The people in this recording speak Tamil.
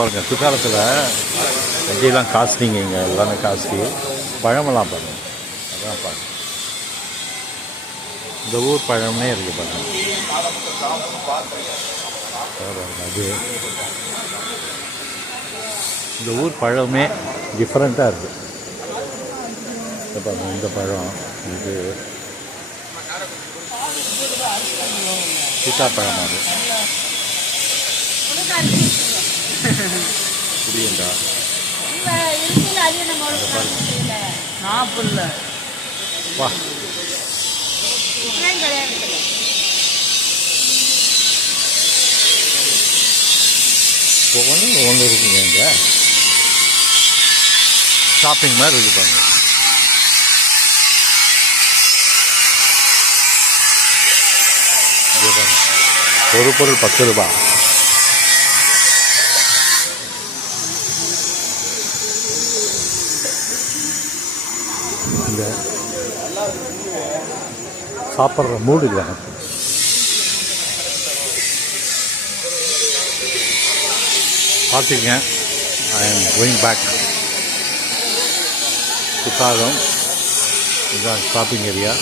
பாருங்கள், குற்றாலத்தில் வண்டியெல்லாம் காஸ்ட்லிங்க. இங்கே எல்லாமே காஸ்ட்லி. பழமெல்லாம் பாருங்கள், அதான் பாருங்கள். இந்த ஊர் பழம்னே இருக்குது பாருங்கள். அது இந்த ஊர் பழமே டிஃப்ரெண்ட்டாக இருக்குது. பாருங்கள், இந்த பழம் இது சீத்தாப்பழம். அது புரியுண்டா? வா, ஒன்று இருக்குங்க. இங்கே ஷாப்பிங் மாதிரி இருக்குது பாருங்க. ஒரு பொருள் 10 ரூபா. இந்த சாப்பிட்ற மூடு இல்லை எனக்கு. பார்த்துங்க, I am going back. Courtallam இதுதான் ஷாப்பிங் ஏரியா.